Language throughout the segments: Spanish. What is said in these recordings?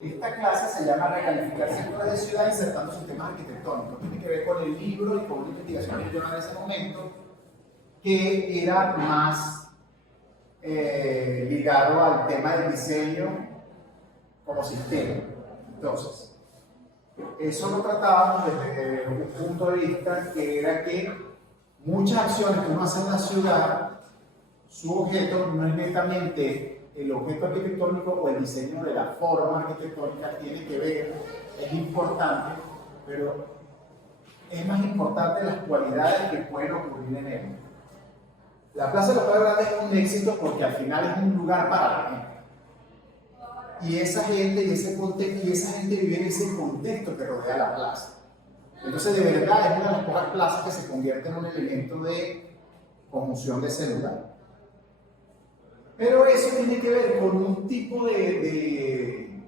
Esta clase se llama Recalificar Sectores de Ciudad insertando sistemas arquitectónicos. Tiene que ver con el libro y con una investigación que yo en ese momento que era más ligado al tema del diseño como sistema. Entonces, eso lo tratábamos desde un punto de vista que era que muchas acciones que uno hace en la ciudad, su objeto no es netamente el objeto arquitectónico o el diseño de la forma arquitectónica, tiene que ver, es importante, pero es más importante las cualidades que pueden ocurrir en él. La Plaza de los Padres Grandes es un éxito porque al final es un lugar para la gente. Y esa gente y ese contexto, y esa gente vive en ese contexto que rodea la plaza. Entonces, de verdad, es una de las pocas plazas que se convierte en un elemento de conjunción de ese lugar. Pero eso tiene que ver con un tipo de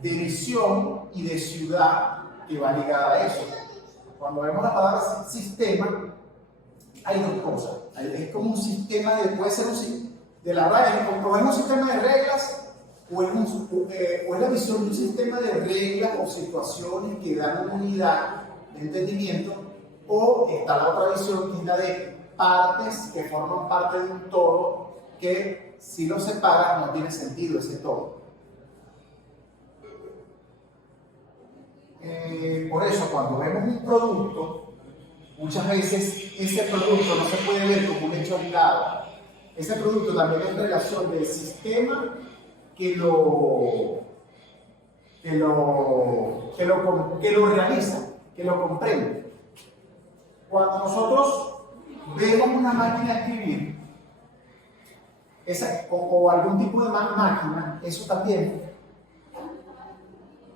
visión y de ciudad que va ligada a eso. Cuando vemos la palabra sistema, hay dos cosas. Es como un sistema puede ser de la verdad, o es un sistema de reglas, o es la visión de un sistema de reglas o situaciones que dan una unidad de entendimiento, o está la otra visión que es la de partes que forman parte de un todo que si lo separas no tiene sentido ese todo. Por eso cuando vemos un producto, muchas veces ese producto no se puede ver como un hecho aislado. Ese producto también es relación del sistema que lo realiza, que lo comprende. Cuando nosotros vemos una máquina de escribir, o algún tipo de máquina, eso también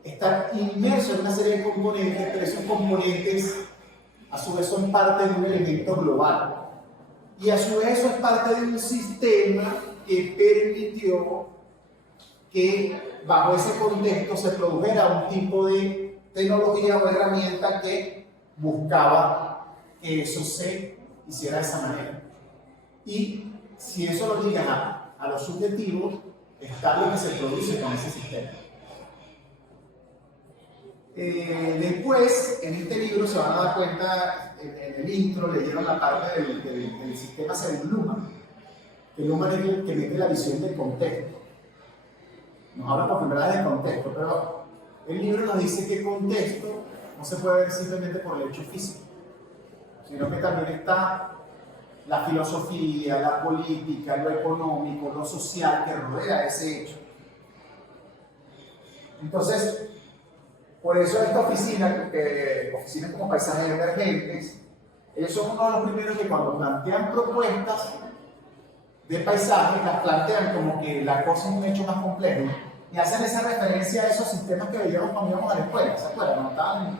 está inmerso en una serie de componentes, pero esos componentes a su vez son parte de un elemento global. Y a su vez eso es parte de un sistema que permitió que bajo ese contexto se produjera un tipo de tecnología o herramienta que buscaba que eso se hiciera de esa manera. Y si eso lo ligan a lo subjetivo, está lo que se produce con ese sistema. Después, en este libro se van a dar cuenta, en el intro leyeron la parte del sistema según Luhmann. Que Luhmann es el que mete la visión del contexto. Nos habla por primera vez de contexto, pero el libro nos dice que contexto no se puede ver simplemente por el hecho físico, sino que también está la filosofía, la política, lo económico, lo social que rodea ese hecho. Entonces, por eso esta oficina como Paisajes Emergentes, ellos son uno de los primeros que cuando plantean propuestas de paisajes, las plantean como que la cosa es un hecho más complejo y hacen esa referencia a esos sistemas que veíamos cuando íbamos a la escuela, ¿se acuerdan?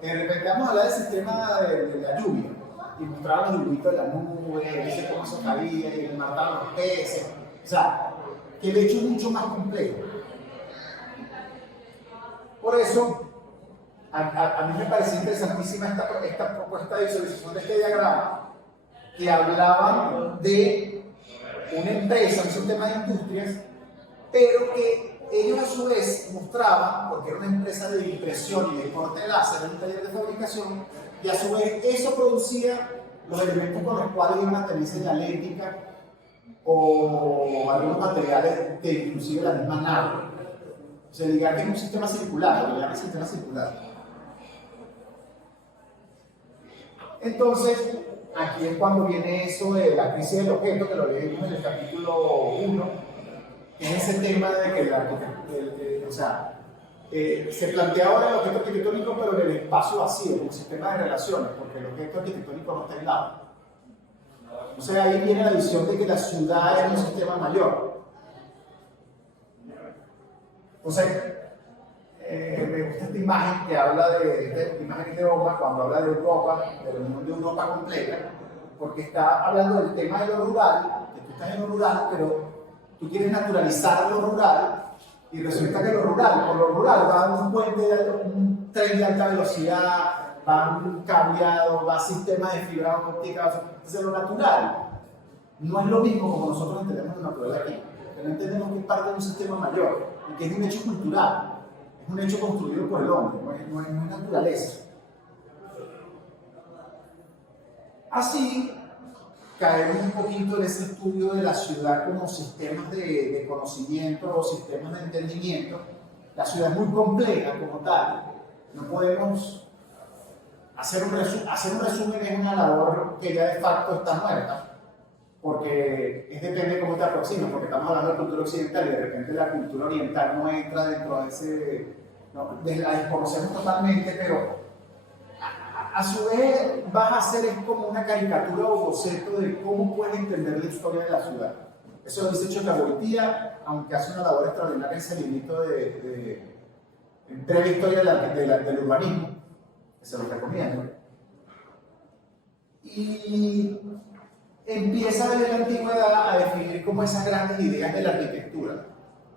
De repente vamos a hablar del sistema de la lluvia y mostraban los dibujitos de la nube, dice cómo se cabía y mataban los peces, o sea, que el hecho es mucho más complejo. Por eso, a mí me parecía interesantísima esta propuesta de visualización de este diagrama que hablaban de una empresa, un sistema de industrias, pero que ellos a su vez mostraban, porque era una empresa de impresión y de corte láser, era un taller de fabricación, y a su vez eso producía los elementos con los cuales iban a tener señalética o algunos materiales de inclusive la misma nave. O sea, digan que es un sistema circular, lo llaman sistema circular. Entonces, aquí es cuando viene eso de la crisis del objeto, que lo leímos en el capítulo 1, que es ese tema de que se plantea ahora el objeto arquitectónico, pero en el espacio vacío, como sistema de relaciones, porque el objeto arquitectónico no está aislado. O sea, ahí viene la visión de que la ciudad es un sistema mayor. Entonces, me gusta esta imagen que habla de imagen de Oma, cuando habla de Europa, de la unión de Europa completa, porque está hablando del tema de lo rural, que tú estás en lo rural, pero tú quieres naturalizar lo rural, y resulta que por lo rural va un puente, un tren de alta velocidad, va un cableado, va sistema de fibra óptica, entonces lo natural no es lo mismo como nosotros entendemos lo natural aquí, pero entendemos que es parte de un sistema mayor y que es un hecho cultural. es un hecho construido por el hombre, no es naturaleza. Así, caemos un poquito en ese estudio de la ciudad como sistemas de conocimiento o sistemas de entendimiento. La ciudad es muy compleja como tal. No podemos hacer un resumen es una labor que ya de facto está muerta, porque depende de cómo te aproximas, porque estamos hablando de cultura occidental y de repente la cultura oriental no entra dentro de ese, no, la desconocemos totalmente, pero a su vez vas a hacer es como una caricatura o boceto de cómo puedes entender la historia de la ciudad. Eso lo dice Chakraborty, aunque hace una labor extraordinaria en ese librito de breve historia del urbanismo, que se lo recomiendo. Y empieza desde la antigüedad a definir como esas grandes ideas de la arquitectura.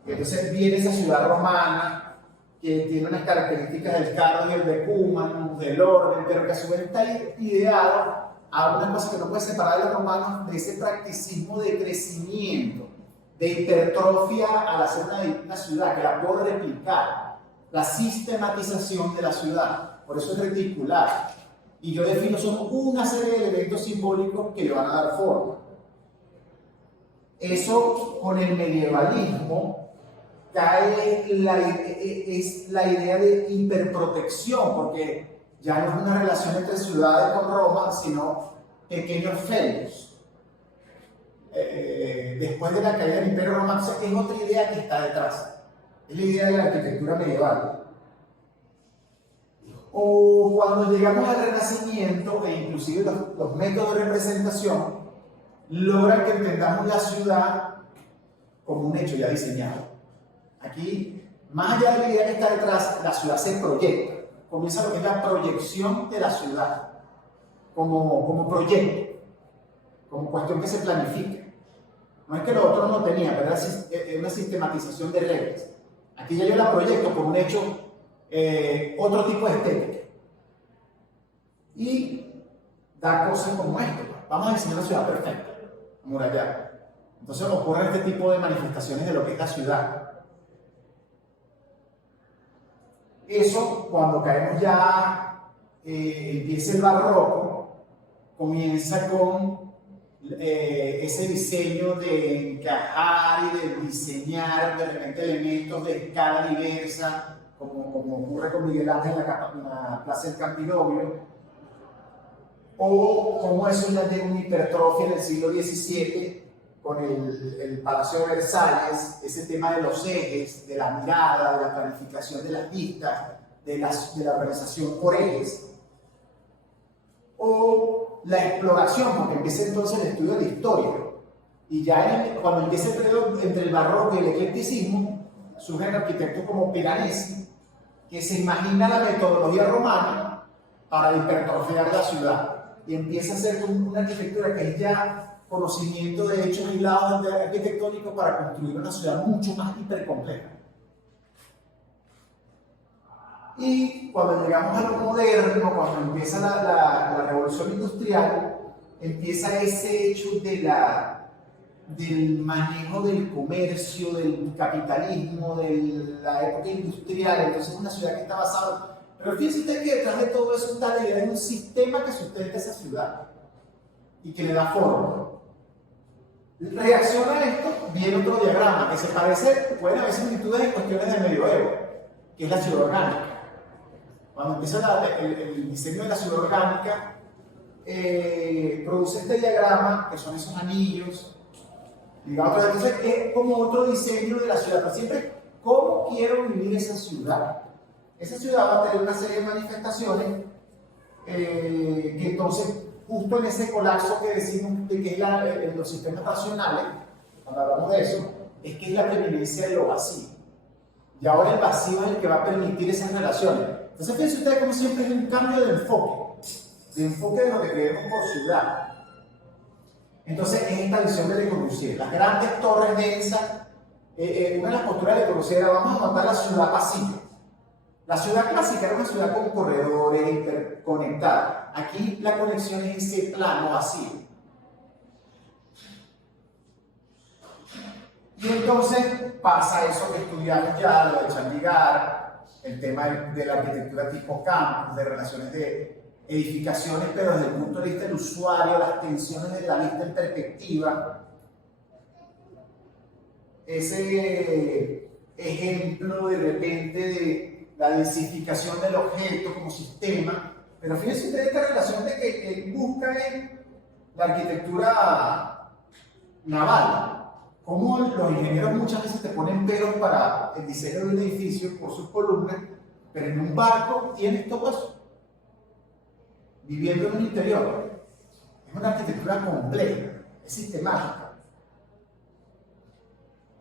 Entonces viene esa ciudad romana que tiene unas características del cardo y el decúmano, del orden, pero que a su vez está ideado a una cosa que no puede separar de los romanos, de ese practicismo de crecimiento, de hipertrofia al hacer una ciudad, que la puedo replicar, la sistematización de la ciudad, por eso es reticular. Y yo defino, son una serie de elementos simbólicos que le van a dar forma. Eso con el medievalismo cae la idea de hiperprotección, porque ya no es una relación entre ciudades con Roma, sino pequeños feudos. Después de la caída del Imperio Romano, es otra idea que está detrás. Es la idea de la arquitectura medieval. O cuando llegamos al Renacimiento, e inclusive los métodos de representación, logran que entendamos la ciudad como un hecho ya diseñado. Aquí, más allá de la idea que está detrás, la ciudad se proyecta. Comienza lo que es la proyección de la ciudad como proyecto, como cuestión que se planifica. No es que lo otro no tenía, pero es una sistematización de reglas. Aquí ya yo la proyecto como un hecho, otro tipo de estética. Y da cosas como esto. Vamos a diseñar una ciudad perfecta, amurallada. Entonces ocurre este tipo de manifestaciones de lo que es la ciudad. Eso, cuando caemos ya, empieza el barroco, comienza con ese diseño de encajar y de diseñar de repente elementos de escala diversa, como ocurre con Miguel Ángel en la Plaza del Campidoglio, o como eso ya tiene una hipertrofia en el siglo XVII con el Palacio de Versalles, ese tema de los ejes, de la mirada, de la planificación de las vistas, de la organización por ejes, o la exploración, porque empieza entonces el estudio de la historia, y ya cuando empieza el periodo entre el barroco y el eclecticismo, surgen arquitectos como Piranesi, que se imagina la metodología romana para hipertrofiar la ciudad, y empieza a hacer una arquitectura que es ya conocimiento de hechos aislados arquitectónicos para construir una ciudad mucho más hipercompleja. Y cuando llegamos a lo moderno, cuando empieza la revolución industrial, empieza ese hecho del manejo del comercio, del capitalismo, de la época industrial. Entonces es una ciudad que está basada. Pero fíjense usted que detrás de todo eso está la idea de un sistema que sustenta esa ciudad y que le da forma. Reacciona a esto, viene otro diagrama que se parece, pueden haber similitudes en cuestiones del medioevo, que es la ciudad orgánica. Cuando empieza el diseño de la ciudad orgánica, produce este diagrama, que son esos anillos, digamos, entonces es como otro diseño de la ciudad, pero siempre, ¿cómo quiero vivir esa ciudad? Esa ciudad va a tener una serie de manifestaciones que entonces, justo en ese colapso que decimos de que es los sistemas racionales, cuando hablamos de eso, es que es la preeminencia de lo vacío. Y ahora el vacío es el que va a permitir esas relaciones. Entonces, fíjense ustedes como siempre es un cambio de enfoque de lo que creemos por ciudad. Entonces, es esta visión de Le Corbusier. Las grandes torres densas, una de las posturas de Le Corbusier era, vamos a montar la ciudad vacía. La ciudad clásica era una ciudad con corredores interconectados. Aquí la conexión es ese plano vacío. Y entonces pasa eso que estudiamos ya, lo de Chandigarh, el tema de la arquitectura tipo campus, de relaciones de edificaciones, pero desde el punto de vista del usuario, las tensiones de la vista en perspectiva. Ese ejemplo de repente de la densificación del objeto como sistema, pero fíjense ustedes esta relación de que él busca en la arquitectura naval, como los ingenieros muchas veces te ponen peros para el diseño de un edificio por sus columnas, pero en un barco tienes todo eso, viviendo en un interior. Es una arquitectura compleja, es sistemática.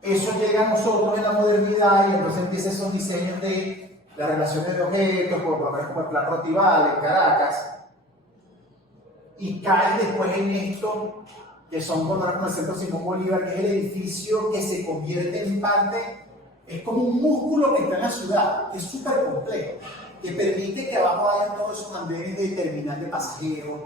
Eso llega a nosotros en la modernidad y entonces empiezan esos diseños de las relaciones de objetos, por lo menos como el plan Rotival en Caracas, y cae después en esto que son como el Centro Simón Bolívar, que es el edificio que se convierte en parte, es como un músculo que está en la ciudad, que es súper complejo, que permite que abajo haya todos esos andenes de terminal de pasajeros,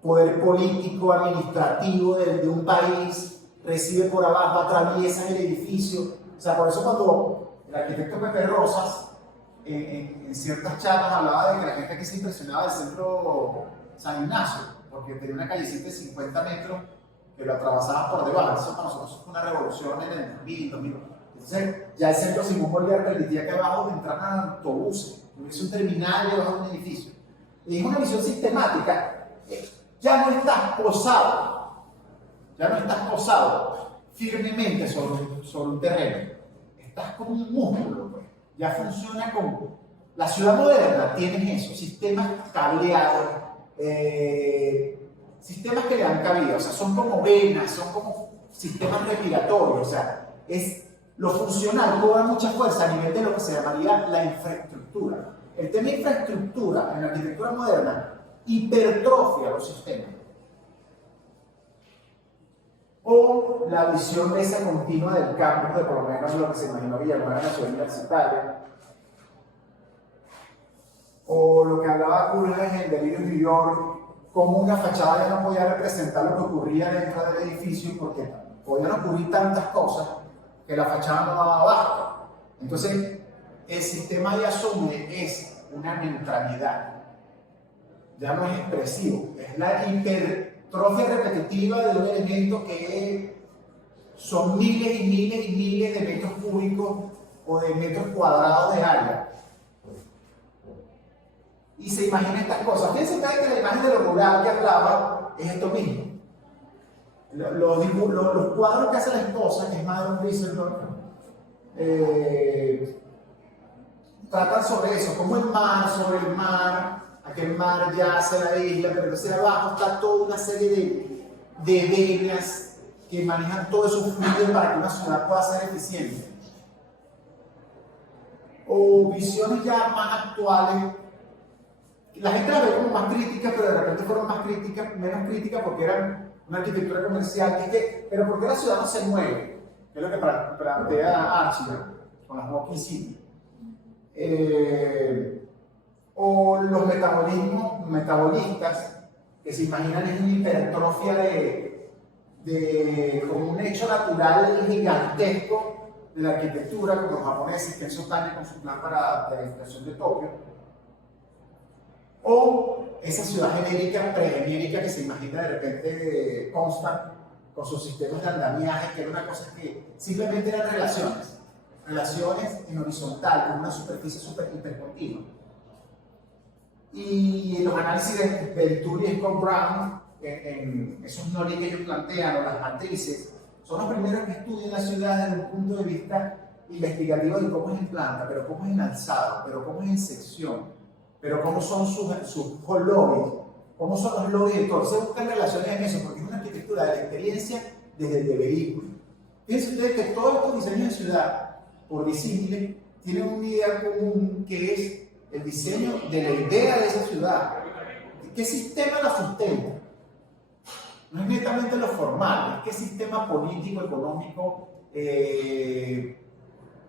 poder político, administrativo de un país, recibe por abajo, atraviesa el edificio. O sea, por eso cuando el arquitecto Pepe Rosas, en ciertas charlas hablaba de que la gente aquí se impresionaba del centro San Ignacio, porque tenía una callecita de 50 metros que lo atravesaba por debajo. Eso para nosotros fue una revolución en el 2000. Entonces, ya el centro Simón Bolívar permitía que abajo entraran autobuses, hubiese un terminal debajo de un edificio. Y es una visión sistemática. Ya no estás posado firmemente sobre un terreno. Estás como un músculo, pues. Ya funciona como... La ciudad moderna tiene eso, sistemas cableados, sistemas que le dan cabida, o sea, son como venas, son como sistemas respiratorios, o sea, lo funcional cobra mucha fuerza a nivel de lo que se llamaría la infraestructura. El tema de infraestructura en la arquitectura moderna hipertrofia los sistemas. O la visión de esa continua del campus, de por lo menos lo que se imaginó Villanueva en la ciudad universitaria, o lo que hablaba Coolidge en Delirio New York, como una fachada ya no podía representar lo que ocurría dentro del edificio, porque podían ocurrir tantas cosas que la fachada no daba abasto. Entonces, el sistema de asume es una neutralidad, ya no es expresivo, es la hipertrofia repetitiva de un elemento que son miles y miles y miles de metros cúbicos o de metros cuadrados de área. Y se imagina estas cosas. Fíjense ustedes que la imagen de lo rural que hablaba es esto mismo. Los cuadros que hace la esposa, que es Madeleine Wiesenthal, tratan sobre eso, como sobre el mar, aquel mar yace la isla, pero entonces abajo está toda una serie de venas que manejan todos esos fluidos para que una ciudad pueda ser eficiente. O visiones ya más actuales. La gente la ve como más crítica, pero de repente fueron menos críticas porque eran una arquitectura comercial. Pero ¿por qué la ciudad no se mueve? Que es lo que plantea Archie con las Walking City. O los metabolistas que se imaginan en una hipertrofia de como un hecho natural gigantesco de la arquitectura, como los japoneses, que Kenzo Tange con su plan para la inflación de Tokio. O esa ciudad genérica, pregenérica que se imagina de repente Constant con sus sistemas de andamiaje, que era una cosa que simplemente eran relaciones en horizontal, con una superficie hipercontinua. Y los análisis de Venturi y Scott Brown, en esos NORI que ellos plantean, o las matrices, son los primeros que estudian la ciudad desde un punto de vista investigativo de cómo es en planta, pero cómo es en alzado, pero cómo es en sección, pero cómo son sus lobbies, cómo son los lobbies de todo. Se buscan relaciones en eso, porque es una arquitectura de la experiencia desde el de vehículo. Fíjense ustedes que todos estos diseños de ciudad, por disímiles, tienen una idea común que es el diseño de la idea de esa ciudad. ¿Qué sistema la sustenta? No es netamente lo formal, es qué sistema político, económico,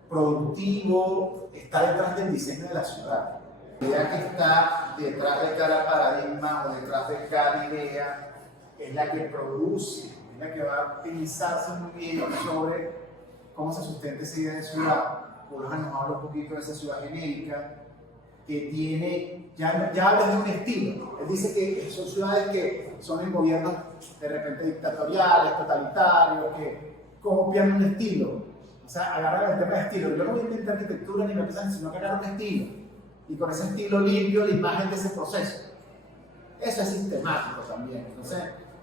productivo está detrás del diseño de la ciudad. La idea que está detrás de cada paradigma o detrás de cada idea es la que produce, es la que va a pensarse muy bien sobre cómo se sustenta esa idea de ciudad. Burhan nos habla un poquito de esa ciudad genérica, que tiene, ya habla de un estilo. Él dice que son ciudades que son en gobiernos de repente dictatoriales, totalitarios, que copian un estilo. O sea, agarran el tema de estilo. Yo no voy a inventar arquitectura ni me piensan, sino que agarran un estilo. Y con ese estilo limpio la imagen de ese proceso. Eso es sistemático también. Entonces,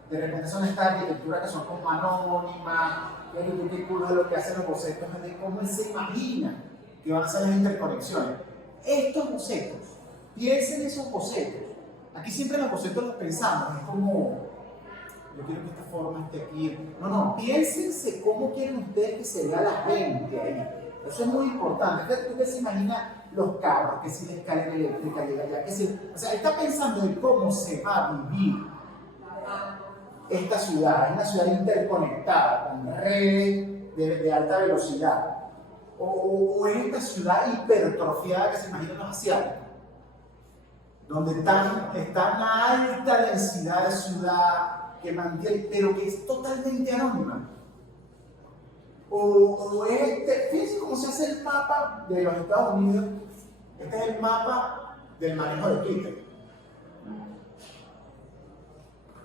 de repente son estas arquitecturas que son como anónimas, que es el título de lo que hacen los bocetos, de cómo él se imagina que van a ser las interconexiones. Estos bocetos, piensen en esos bocetos. Aquí siempre los bocetos los pensamos, es como, yo quiero que esta forma esté aquí. No, piénsense cómo quieren ustedes que se vea la gente ahí. Eso es muy importante. Tú que se imagina los carros, que si la escalera eléctrica llega allá, que si, o sea, está pensando en cómo se va a vivir esta ciudad. Es una ciudad interconectada, con redes de alta velocidad. O es esta ciudad hipertrofiada que se imaginan los asiáticos, donde está una alta densidad de ciudad que mantiene, pero que es totalmente anónima. O fíjense cómo se hace el mapa de los Estados Unidos. Este es el mapa del manejo de Twitter.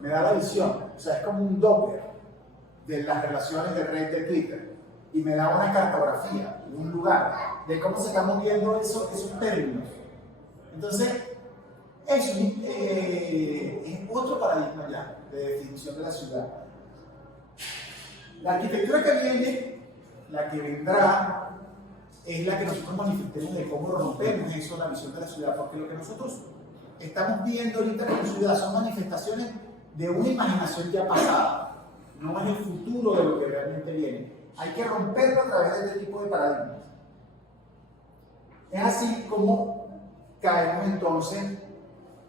Me da la visión, o sea, es como un Doppler de las relaciones de red de Twitter. Y me da una cartografía, un lugar, de cómo se están moviendo esos términos. Entonces, eso es otro paradigma ya de definición de la ciudad. La arquitectura que viene, la que vendrá, es la que nosotros manifestemos de cómo rompemos eso, la visión de la ciudad, porque lo que nosotros estamos viendo ahorita como ciudad son manifestaciones de una imaginación ya pasada, no es el futuro de lo que realmente viene. Hay que romperlo a través de este tipo de paradigmas. Es así como caemos entonces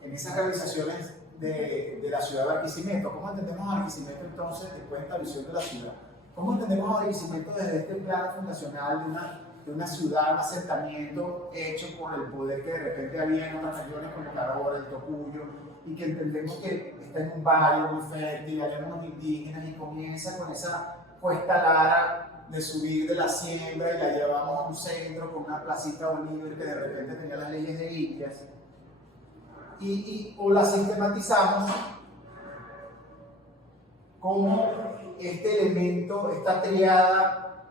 en esas realizaciones de la ciudad de Barquisimeto. ¿Cómo entendemos a Barquisimeto entonces después de esta visión de la ciudad? ¿Cómo entendemos a Barquisimeto desde este plano fundacional de una ciudad, un asentamiento hecho por el poder que de repente había en otras regiones como Carora, el Tocuyo, y que entendemos que está en un valle muy fértil, hay unos indígenas y comienza con esa cuesta lara de subir de la siembra y la llevamos a un centro con una placita Bolívar que de repente tenía las leyes de Indias o la sistematizamos como este elemento, esta triada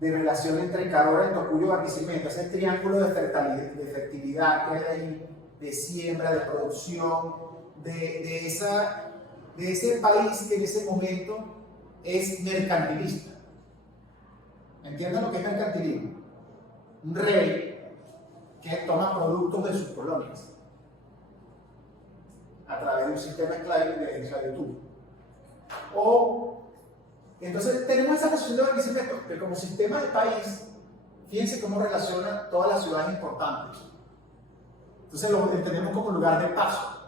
de relación entre Carora, el Tocuyo y Barquisimeto, ese triángulo de fertilidad que hay ahí, de siembra, de producción, de ese país que en ese momento es mercantilista. ¿Entienden lo que es mercantilismo? Un rey que toma productos de sus colonias a través de un sistema de esclavitud. Entonces tenemos esa posición de Barquisimeto, que como sistema de país, fíjense cómo relaciona todas las ciudades importantes. Entonces lo entendemos como lugar de paso.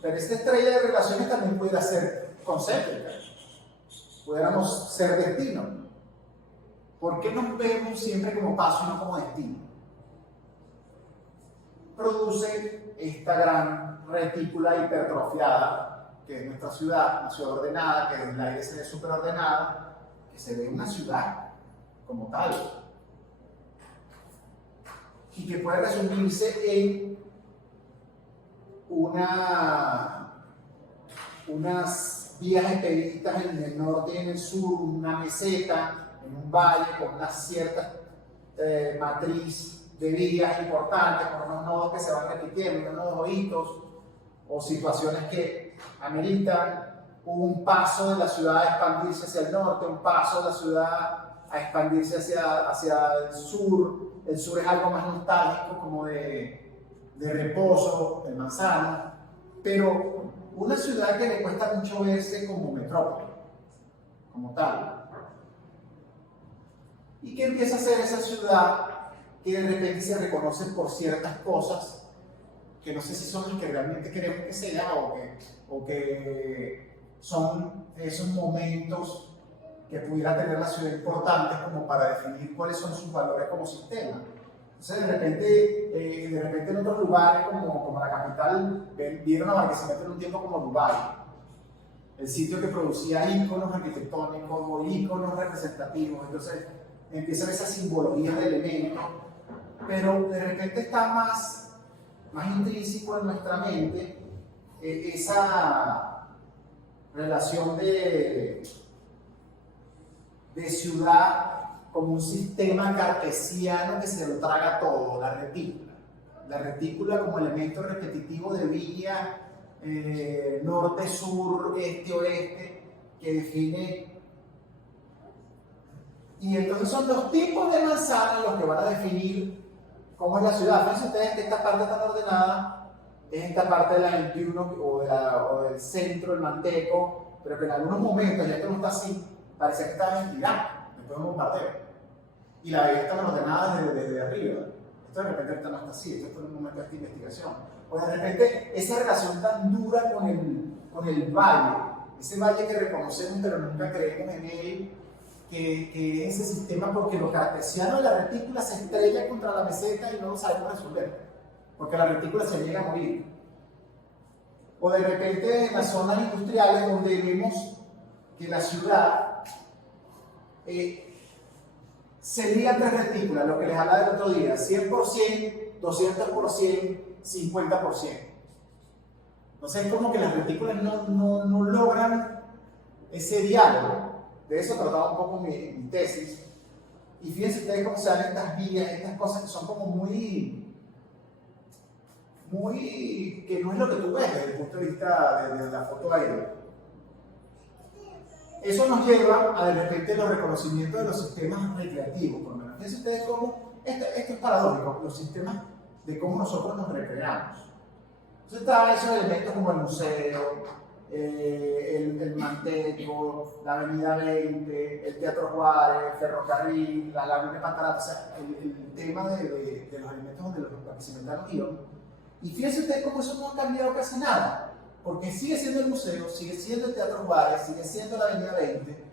Pero esta estrella de relaciones también pudiera ser concéntrica. Pudiéramos ser destino. ¿Por qué nos vemos siempre como paso y no como destino? Produce esta gran retícula hipertrofiada, que es nuestra ciudad, una ciudad ordenada, que desde el aire se ve súper ordenada, que se ve una ciudad como tal. Y que puede resumirse en unas vías expeditas en el norte y en el sur, una meseta, en un valle con una cierta matriz de vías importantes, con unos nodos que se van repitiendo, unos nodos hitos o situaciones que ameritan un paso de la ciudad a expandirse hacia el norte, un paso de la ciudad a expandirse hacia el sur. El sur es algo más nostálgico, como de reposo, de manzana, pero una ciudad que le cuesta mucho verse como metrópoli, como tal. ¿Y qué empieza a ser esa ciudad que de repente se reconoce por ciertas cosas que no sé si son las que realmente queremos que sea o que son esos momentos que pudiera tener la ciudad importantes como para definir cuáles son sus valores como sistema? Entonces, de repente en otros lugares como la capital vieron a Barquisimeto en un tiempo como Dubái, el sitio que producía íconos arquitectónicos o íconos representativos. Entonces, empieza a ver esas simbologías de elementos, pero de repente está más intrínseco en nuestra mente esa relación de ciudad como un sistema cartesiano que se lo traga todo, la retícula. La retícula como elemento repetitivo de vía norte, sur, este, oeste, que define. Y entonces son los tipos de manzanas los que van a definir cómo es la ciudad. Fíjense ustedes que esta parte tan ordenada es esta parte de la 21 o del centro, el Manteco, pero que en algunos momentos, ya que no está así, parece que está en Irak, después de un bombardeo. Y la belleza está ordenada desde arriba. Esto de repente ahorita no está así, esto fue un momento de esta investigación. O de repente esa relación tan dura con el valle, ese valle que reconocemos pero nunca creemos en él, que es ese sistema porque lo cartesiano de la retícula se estrella contra la meseta y no lo sabemos resolver, porque la retícula se llega a morir. O de repente en las zonas industriales donde vemos que la ciudad se liga a tres retículas, lo que les hablaba el otro día, 100%, 200%, 50%. Entonces es como que las retículas no logran ese diálogo. De eso trataba un poco mi tesis. Y fíjense ustedes cómo se dan estas vías, estas cosas que son como muy, que no es lo que tú ves desde el punto de vista de la foto aérea. Eso nos lleva a de repente los reconocimientos de los sistemas recreativos. Por lo menos, fíjense ustedes cómo, esto es paradójico, los sistemas de cómo nosotros nos recreamos. Entonces están esos elementos como el museo, el Manteco, la Avenida 20, el Teatro Juárez, el ferrocarril, la Laguna de Pantarata, o sea, el tema de los elementos donde los barquisimentanos iban. Y fíjense ustedes cómo eso no ha cambiado casi nada, porque sigue siendo el museo, sigue siendo el Teatro Juárez, sigue siendo la Avenida 20,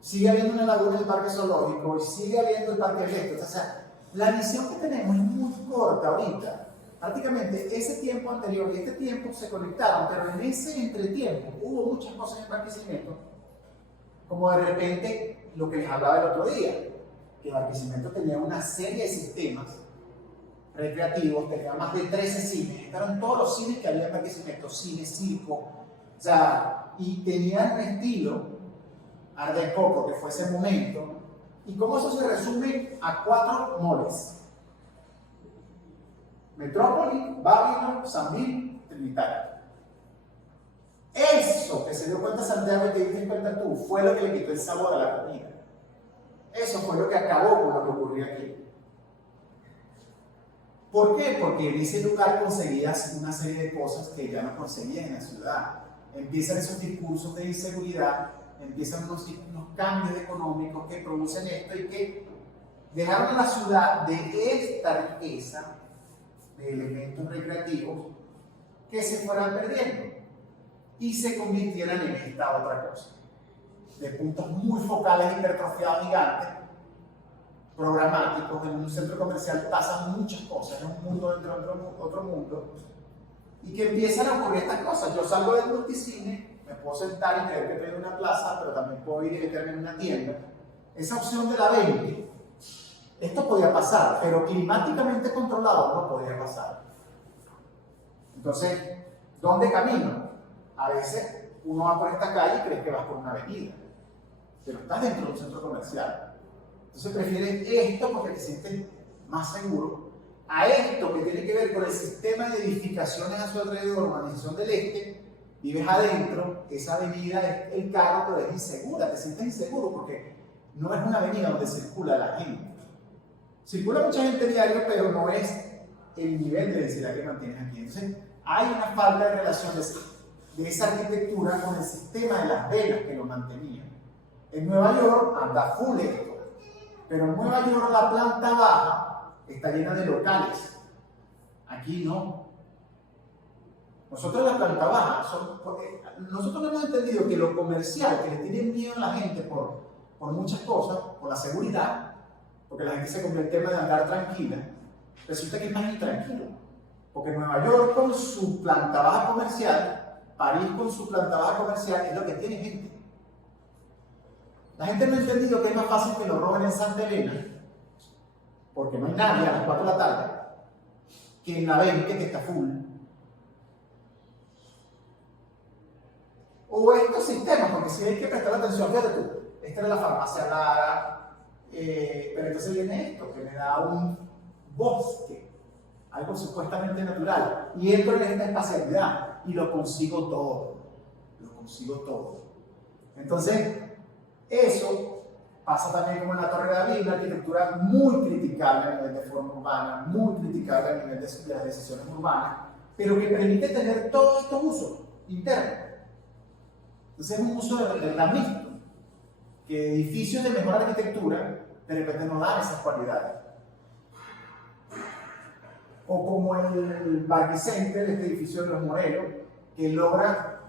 sigue habiendo una laguna en el Parque Zoológico y sigue habiendo el Parque Electro. O sea, la visión que tenemos es muy corta ahorita. Prácticamente ese tiempo anterior y este tiempo se conectaron, pero en ese entretiempo hubo muchas cosas en Barquisimeto, como de repente lo que les hablaba el otro día, que Barquisimeto tenía una serie de sistemas recreativos, tenía más de 13 cines, eran todos los cines que había en Barquisimeto, cine, circo, o sea, y tenían un estilo Art Deco, porque fue ese momento, y cómo eso se resume a 4 moles. Metrópoli, Babylon, Sambil, Trinitario. Eso que se dio cuenta Santiago y te diste cuenta tú, fue lo que le quitó el sabor a la comida. Eso fue lo que acabó con lo que ocurrió aquí. ¿Por qué? Porque en ese lugar conseguías una serie de cosas que ya no conseguías en la ciudad. Empiezan esos discursos de inseguridad, empiezan unos cambios económicos que producen esto y que dejaron a la ciudad de esta riqueza de elementos recreativos que se fueran perdiendo y se convirtieran en esta otra cosa, de puntos muy focales, hipertrofiados, gigantes, programáticos. En un centro comercial pasan muchas cosas, es un mundo dentro de otro mundo, y que empiezan a ocurrir estas cosas. Yo salgo del multicine, me puedo sentar y creer que estoy en una plaza, pero también puedo ir y meterme en una tienda. Esa opción de la 20, esto podía pasar, pero climáticamente controlado no podía pasar. Entonces, ¿dónde camino? A veces uno va por esta calle y cree que vas por una avenida, pero estás dentro de un centro comercial. Entonces prefieres esto porque te sientes más seguro a esto que tiene que ver con el sistema de edificaciones a su alrededor, urbanización del este. Vives adentro, esa avenida es el carro, pero es insegura, te sientes inseguro porque no es una avenida donde circula la gente. Circula mucha gente diario, pero no es el nivel de densidad que mantienes aquí. Entonces, hay una falta de relación de esa arquitectura con el sistema de las velas que lo mantenía. En Nueva York anda full esto, pero en Nueva York la planta baja está llena de locales. Aquí no. Nosotros la planta baja, nosotros hemos entendido que lo comercial, que le tienen miedo a la gente por muchas cosas, por la seguridad, porque la gente se compra el tema de andar tranquila, resulta que es más intranquilo. Porque Nueva York con su planta baja comercial, París con su planta baja comercial, es lo que tiene gente. La gente no ha entendido que es más fácil que lo roben en Santa Elena, porque no hay nadie a las 4 de la tarde, que en la 20 que está full. O estos sistemas, porque si hay que prestar atención, fíjate tú, esta era la farmacia Lara, pero entonces viene esto, que me da un bosque, algo supuestamente natural, y entro en esta espacialidad y lo consigo todo, lo consigo todo. Entonces, eso pasa también como en la Torre de David, una arquitectura muy criticable a nivel de forma urbana, muy criticable a nivel de las decisiones urbanas, pero que permite tener todos estos usos internos. Entonces es un uso de tan mixto, que edificios de mejor arquitectura de repente no dan esas cualidades. O como el Barquicenter, este edificio de los Morelos, que logra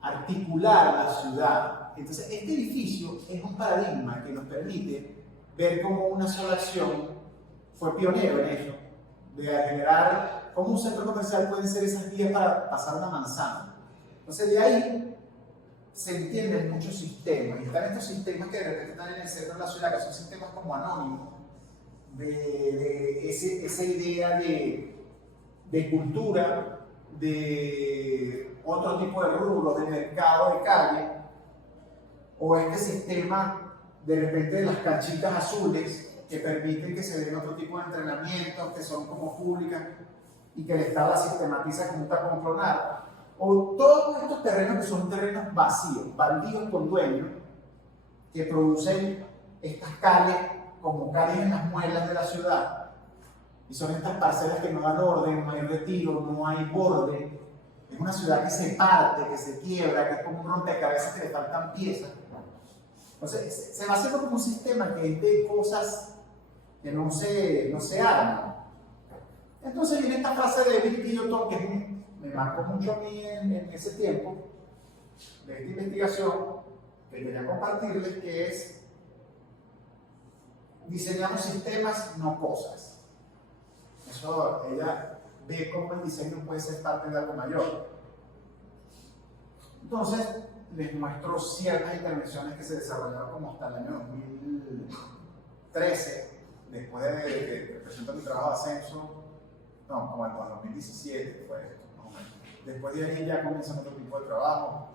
articular la ciudad. Entonces, este edificio es un paradigma que nos permite ver cómo una sola acción fue pionero en ello, de generar cómo un centro comercial puede ser esas vías para pasar una manzana. Entonces, de ahí se entienden muchos sistemas, y están estos sistemas que de repente están en el centro de la ciudad, que son sistemas como anónimos, de esa idea de cultura, de otro tipo de rubro, de mercado de calle, o este sistema de repente de las canchitas azules que permiten que se den otro tipo de entrenamientos que son como públicas y que el Estado las sistematiza como un tapón clonar. O todos estos terrenos que son terrenos vacíos, baldíos con dueños, que producen estas calles como calles en las muelas de la ciudad, y son estas parcelas que no dan orden, no hay retiro, no hay borde. Es una ciudad que se parte, que se quiebra, que es como un rompecabezas que le faltan piezas. Entonces, se va haciendo como un sistema que es de cosas que no se arman. Entonces viene esta frase de Bill Guillotón, que me marcó mucho a mí en ese tiempo, de esta investigación, que quería compartirles, que es: diseñamos sistemas, no cosas. Eso, ella ve cómo el diseño puede ser parte de algo mayor. Entonces, les muestro ciertas intervenciones que se desarrollaron como hasta el año 2013, después de que presento mi trabajo de ascenso, no, como en 2017 fue esto, ¿no? Después de ahí ya comienzan otro tipo de trabajo,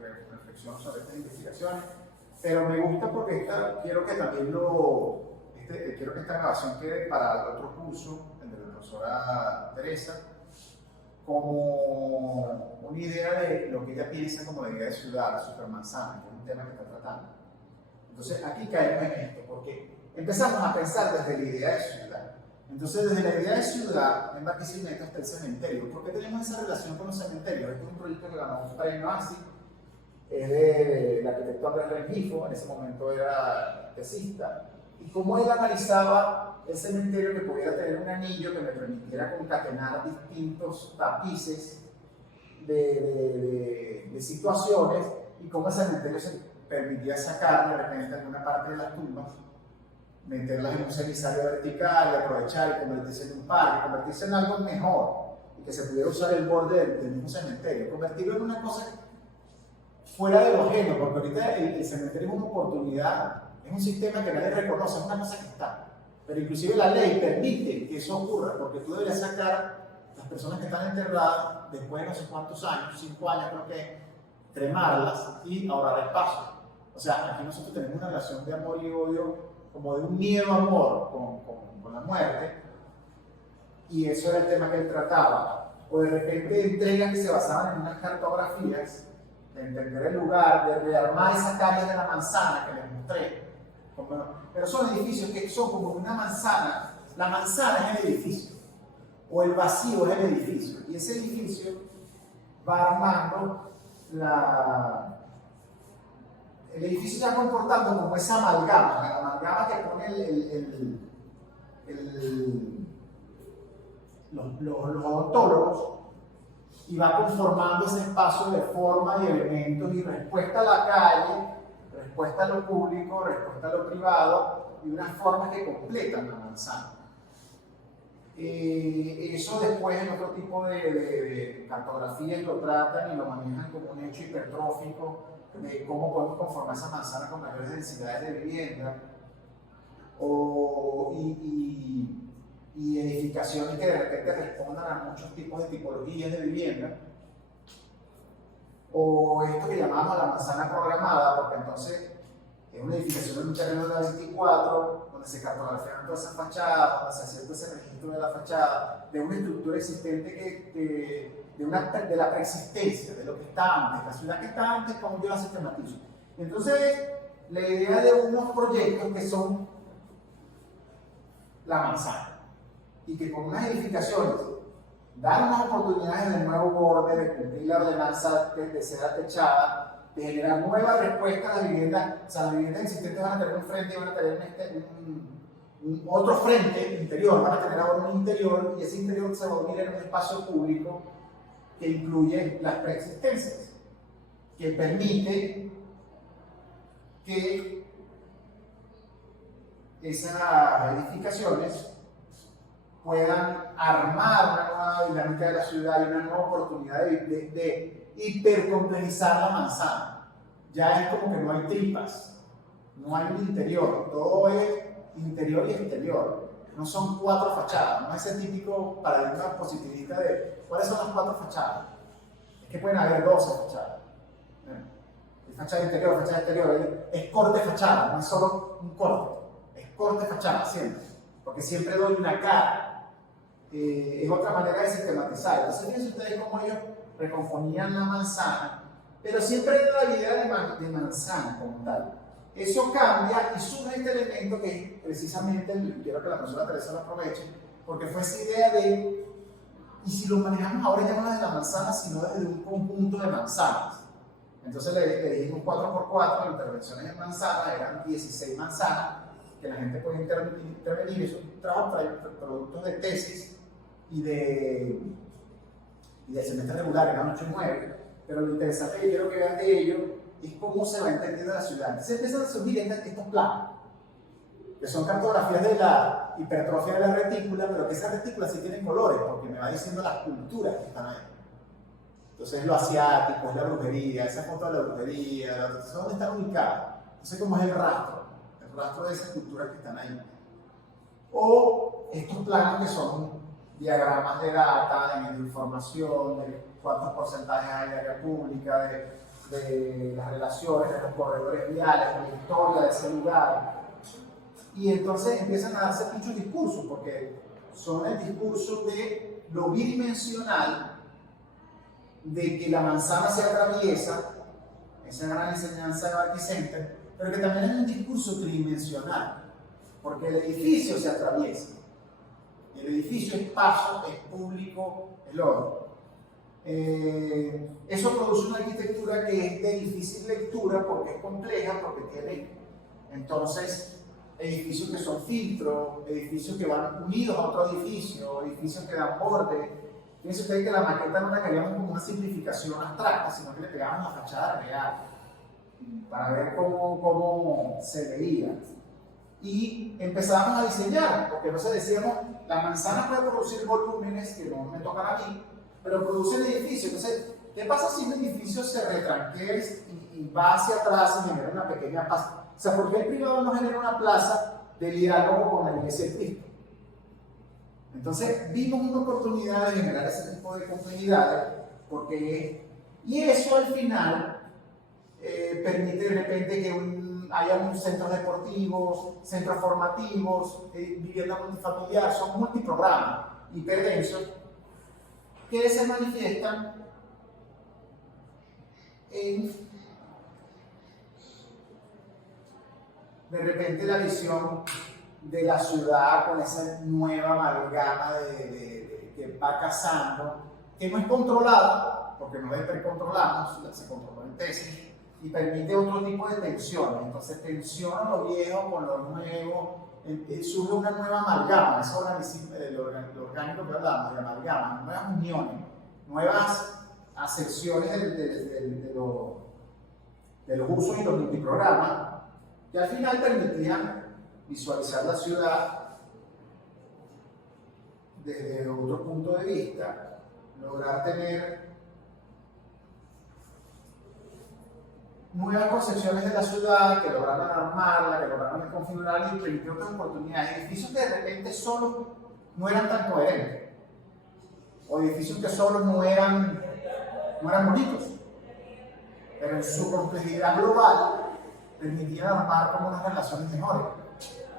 reflexiono sobre estas investigaciones, pero me gusta porque quiero que también quiero que esta grabación quede para el otro curso, el de la profesora Teresa, como una idea de lo que ella piensa como la idea de ciudad, la supermanzana, que es un tema que está tratando. Entonces aquí caemos en esto, porque empezamos a pensar desde la idea de ciudad. Entonces desde la idea de ciudad, en Barquisimeto está el cementerio. ¿Por qué tenemos esa relación con los cementerios? Este es un proyecto que ganó un premio ASI, es del arquitecto Andrés Rengifo, en ese momento era tesista, y cómo él analizaba el cementerio, que pudiera tener un anillo que me permitiera concatenar distintos tapices de situaciones, y cómo el cementerio se permitía sacar de repente alguna parte de las tumbas, meterlas en un semisario vertical y aprovechar y convertirse en un parque, convertirse en algo mejor, y que se pudiera usar el borde del mismo cementerio, convertirlo en una cosa fuera de lo ajeno, porque ahorita el cementerio es una oportunidad, es un sistema que nadie reconoce, es una cosa que está. Pero inclusive la ley permite que eso ocurra, porque tú deberías sacar las personas que están enterradas después de no sé cuántos años, 5 años creo que, cremarlas y ahorrar espacio. O sea, aquí nosotros tenemos una relación de amor y odio, como de un miedo-amor con la muerte, y eso era el tema que él trataba. O de repente entregas que se basaban en unas cartografías, de entender el lugar, de rearmar esa calle de la manzana que les mostré. Pero son edificios que son como una manzana. La manzana es el edificio, o el vacío es el edificio, y ese edificio va armando el edificio se va comportando como esa amalgama, la amalgama que pone los odontólogos, y va conformando ese espacio de forma y elementos y respuesta a la calle, respuesta a lo público, respuesta a lo privado, y unas formas que completan la manzana. Eso después en otro tipo de cartografías lo tratan y lo manejan como un hecho hipertrófico, de cómo podemos conformar esa manzana con mayores densidades de vivienda, y edificaciones que de repente respondan a muchos tipos de tipologías de vivienda, o esto que llamamos la manzana programada, porque entonces es una edificación en un terreno de la 24, donde se cartografían todas esas fachadas, donde se hace todo ese registro de la fachada, de una estructura existente de la preexistencia, de lo que está antes, la ciudad que está antes, como yo la sistematizo. Entonces, la idea de unos proyectos que son la manzana, y que con unas edificaciones dan unas oportunidades de nuevo borde, de cumplir la ordenanza de seda techada, de generar nuevas respuestas a la vivienda. O sea, las viviendas existentes van a tener un frente y van a tener otro frente interior, van a tener ahora un interior, y ese interior se va a unir en un espacio público que incluye las preexistencias, que permite que esas edificaciones puedan armar una nueva dinámica de la ciudad y una nueva oportunidad de hipercomplejizar la manzana. Ya es como que no hay tripas, no hay un interior, todo es interior y exterior. No son 4 fachadas, no es ese típico paradigma positivista de ¿cuáles son las 4 fachadas? Es que pueden haber 12 fachadas. Fachada interior, fachada exterior, es corte fachada, no es solo un corte, es corte fachada siempre, porque siempre doy una cara. Es otra manera de sistematizar. Entonces, fíjense ustedes cómo ellos recomponían la manzana, pero siempre era la idea de manzana como tal. Eso cambia y surge este elemento que precisamente quiero que la profesora Teresa lo aproveche, porque fue esa idea de, y si lo manejamos ahora ya no desde la manzana, sino desde un conjunto de manzanas. Entonces le dijimos 4x4, intervenciones en manzana, eran 16 manzanas, que la gente puede intervenir. Eso trajo productos de tesis y de semestre regular, eran 8 y 9, pero lo interesante que quiero que vean de ello es cómo se va entendiendo la ciudad. Entonces empiezan a surgir estos planos, que son cartografías de la hipertrofia de la retícula, pero que esas retículas sí tienen colores, porque me va diciendo las culturas que están ahí. Entonces lo asiático, es la brujería, esa foto de la brujería, entonces ¿dónde están ubicadas? Entonces ¿cómo es el rastro de esas culturas que están ahí? O estos planos que son diagramas de data, de información, de cuántos porcentajes hay de área pública, de las relaciones, de los corredores viales, de la historia de ese lugar. Y entonces empiezan a darse muchos discursos, porque son el discurso de lo bidimensional, de que la manzana se atraviesa, esa gran enseñanza de Barquicenter, pero que también es un discurso tridimensional, porque el edificio se atraviesa. El edificio es paso, es público, es lo eso produce una arquitectura que es de difícil lectura porque es compleja, porque tiene entonces edificios que son filtros, edificios que van unidos a otro edificio, edificios que dan borde. Fíjense ustedes que la maqueta no la queríamos como una simplificación abstracta, sino que le pegamos la fachada real para ver cómo se veía. Y empezamos a diseñar, porque no se decíamos, la manzana puede producir volúmenes que no me tocan a mí, pero produce el edificio. Entonces, ¿qué pasa si un edificio se retranquea y va hacia atrás y genera una pequeña plaza? O sea, ¿por qué el privado no genera una plaza de diálogo con la iglesia de Cristo? Entonces, vimos una oportunidad de generar ese tipo de complejidades, y eso al final permite de repente que haya unos centros deportivos, centros formativos, vivienda multifamiliar, son multiprogramas hiperdensos que se manifiestan en de repente la visión de la ciudad con esa nueva amalgama que va cazando, que no es controlada, porque no es precontrolamos, se controla en tesis, y permite otro tipo de tensiones. Entonces tensiona lo viejo con lo nuevo, surge una nueva amalgama, eso lo orgánico que hablamos, de amalgama, nuevas uniones, nuevas acepciones de los usos y los multiprogramas, que al final permitían visualizar la ciudad desde otro punto de vista, lograr tener nuevas concepciones de la ciudad que lograron armarla, que lograron configurarla y permitir otras oportunidades. Edificios que de repente solos no eran tan coherentes, o edificios que solos no eran bonitos, pero en su complejidad global permitían armar como unas relaciones mejores.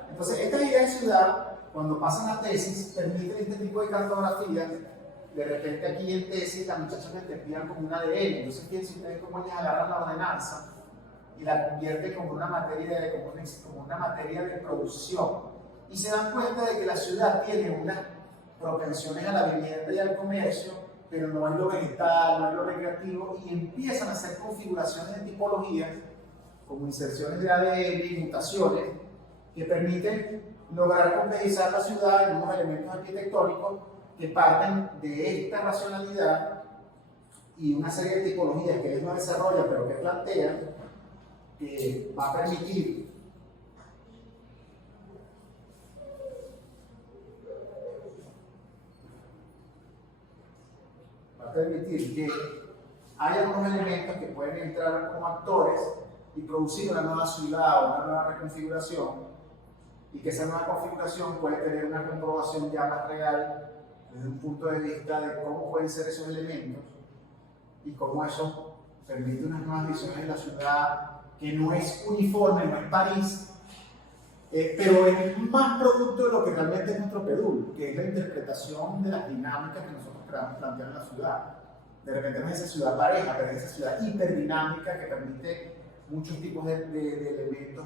Entonces, estas ideas de ciudad, cuando pasan a tesis, permiten este tipo de cartografía. De repente aquí en tesis las muchachas me entendían como un ADN, entonces fíjense ustedes cómo ellas agarran la ordenanza y la convierten como una materia de producción. Y se dan cuenta de que la ciudad tiene unas propensiones a la vivienda y al comercio, pero no hay lo vegetal, no hay lo recreativo, y empiezan a hacer configuraciones de tipologías, como inserciones de ADN y mutaciones, que permiten lograr complejizar la ciudad en unos elementos arquitectónicos que parten de esta racionalidad y una serie de tipologías que ellos no desarrollan, pero que plantean, que va a permitir que haya algunos elementos que pueden entrar como actores y producir una nueva ciudad o una nueva reconfiguración, y que esa nueva configuración puede tener una comprobación ya más real desde un punto de vista de cómo pueden ser esos elementos y cómo eso permite unas nuevas visiones de la ciudad que no es uniforme, no es París, pero es más producto de lo que realmente es nuestro PEDUL, que es la interpretación de las dinámicas que nosotros planteamos en la ciudad. De repente no es esa ciudad pareja, pero es esa ciudad hiperdinámica que permite muchos tipos de elementos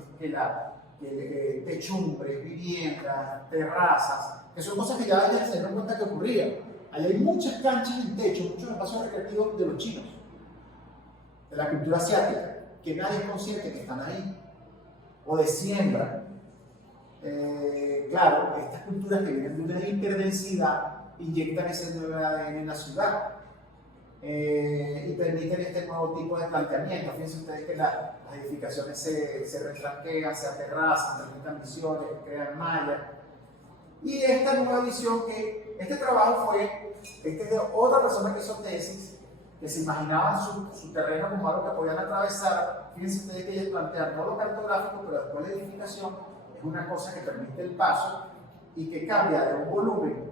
techumbres, viviendas, terrazas, que son cosas que ya se dieron cuenta que ocurrían. Ahí hay muchas canchas en techo, muchos espacios recreativos de los chinos, de la cultura asiática, que nadie es consciente que están ahí, o de siembra. Claro, estas culturas que vienen de una hiperdensidad inyectan ese nuevo ADN en la ciudad y permiten este nuevo tipo de planteamiento. Fíjense ustedes que las edificaciones se retranquean, se aterrazan, permiten visiones, crean mallas. Y esta nueva visión este trabajo fue de otra persona que hizo tesis, que se imaginaban su terreno como algo que podían atravesar. Fíjense ustedes que ellos plantean todo lo cartográfico, pero después la edificación es una cosa que permite el paso y que cambia de un volumen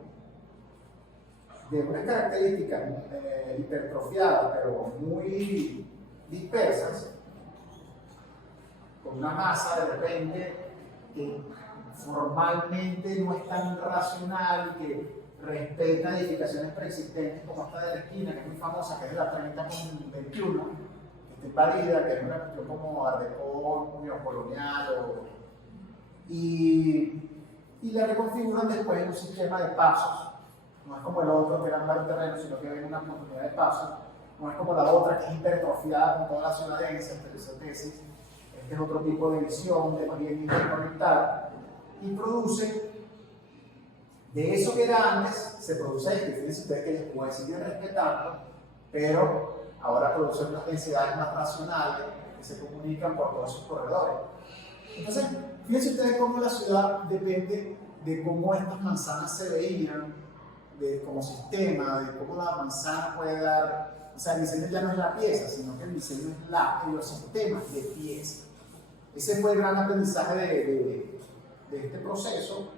de unas características hipertrofiadas, pero muy dispersas, con una masa de repente que formalmente no es tan racional, que respeta edificaciones preexistentes como esta de la esquina, que es muy famosa, que es de la 30 con 21, que está invadida, que es una cuestión como Art Deco, neocolonial, y la reconfiguran después en un sistema de pasos. No es como el otro que eran varios terrenos, sino que ven una oportunidad de pasos. No es como la otra que es hipertrofiada con toda la ciudadencia, pero esa tesis. Este es otro tipo de visión, de más bien interconectada, y produce, de eso que era antes, se produce esto. Fíjense ustedes que después siguen respetando, pero ahora producen unas densidades más racionales que se comunican por todos sus corredores. Entonces, fíjense ustedes cómo la ciudad depende de cómo estas manzanas se veían como sistema, de cómo la manzana puede dar. O sea, el diseño ya no es la pieza, sino que el diseño es los sistemas de pieza. Ese fue el gran aprendizaje de este proceso,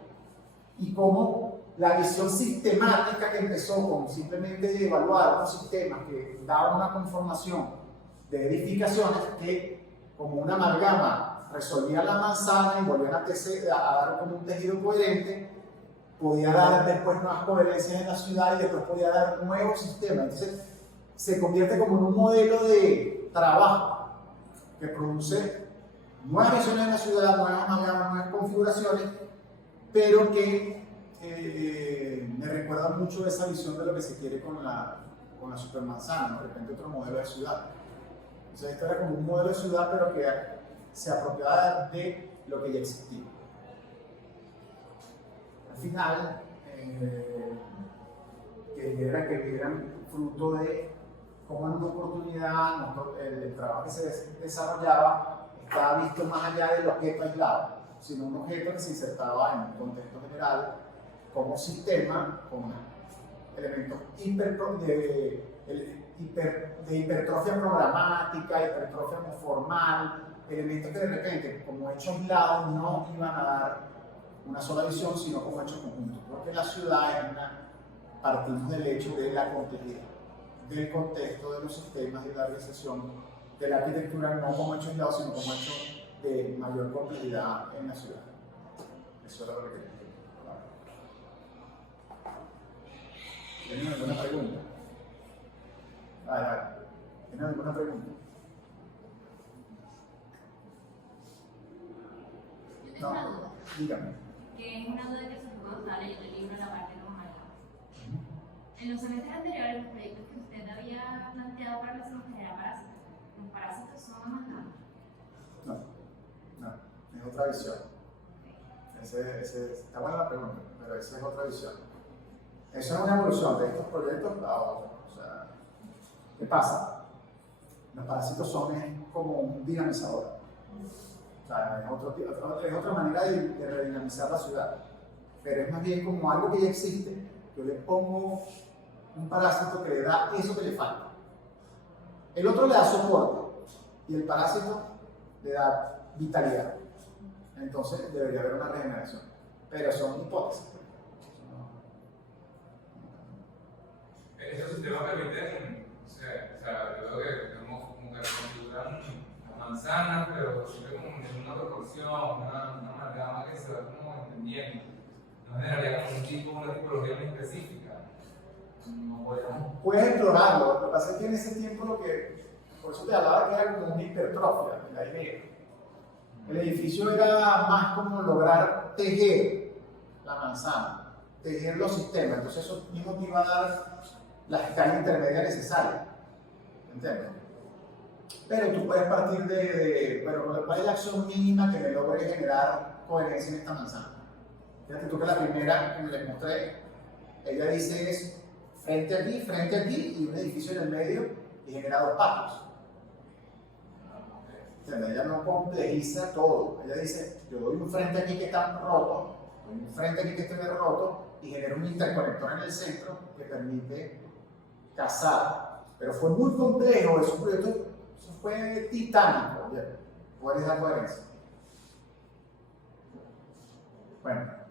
y cómo la visión sistemática que empezó con simplemente evaluar unos sistemas que daban una conformación de edificaciones que, como una amalgama, resolvían la manzana y volvían a dar como un tejido coherente, podía dar después nuevas coherencias en la ciudad y después podía dar nuevos sistemas. Entonces se convierte como en un modelo de trabajo que produce nuevas visiones de la ciudad, nuevas amalgamas, nuevas configuraciones, pero que me recuerda mucho esa visión de lo que se quiere con la supermanzana, ¿no? De repente otro modelo de ciudad. Entonces esto era como un modelo de ciudad, pero que se apropiaba de lo que ya existía. Al final, que eran fruto de cómo en una oportunidad el trabajo que se desarrollaba estaba visto más allá del objeto aislado, sino un objeto que se insertaba en un contexto general como sistema, con elementos de hipertrofia programática, hipertrofia formal, elementos que de repente, como hechos aislados, no iban a dar una sola visión, sino como hechos conjuntos. Porque la ciudad partimos del hecho de la complejidad, del contexto, de los sistemas, de la organización, de la arquitectura, no como hechos aislados, sino como hechos de mayor complejidad en la ciudad. Eso era lo que quería decir. ¿Tienen alguna pregunta? Vale. ¿Tienen alguna pregunta? Yo tengo una duda. Dígame. Que es una duda que surgió cuando estaba leyendo el libro, la parte que hemos hablado. En los semestres anteriores, los proyectos que usted había planteado para la Secretaría Parásitos, ¿los parásitos son amandados? No, es otra visión. Está buena la pregunta, pero esa es otra visión. Eso es una evolución de estos proyectos a otros. O sea, ¿qué pasa? Los parásitos son como un dinamizador. O sea, es otra manera de redinamizar la ciudad. Pero es más bien como algo que ya existe. Yo le pongo un parásito que le da eso que le falta. El otro le da soporte y el parásito le da vitalidad. Entonces debería haber una regeneración. Pero son hipótesis. Estos sistemas permiten, o sea, yo creo que tenemos como que reconfiguran las manzanas, pero siempre como en una proporción, una amalgama que se va como entendiendo. No generaría como una tipología muy específica. No podemos. Puedes explorarlo, lo que pasa es que en ese tiempo por eso te hablaba que era como una hipertrofia, la idea. El edificio era más como lograr tejer la manzana, tejer los sistemas, entonces eso mismo te iba a dar la escala intermedia necesaria, ¿entiendes? Pero tú puedes partir bueno, ¿cuál es la acción mínima que me logre generar coherencia en esta manzana? Fíjate tú que la primera que me les mostré, ella dice es frente aquí y un edificio en el medio y genera dos patios. ¿Entiendes? Ella no complejiza todo, ella dice yo doy un frente aquí que está roto, doy un frente aquí que esté roto y genero un interconector en el centro que permite casar, pero fue muy complejo, eso fue titánico, ¿cuál es la coherencia? Bueno.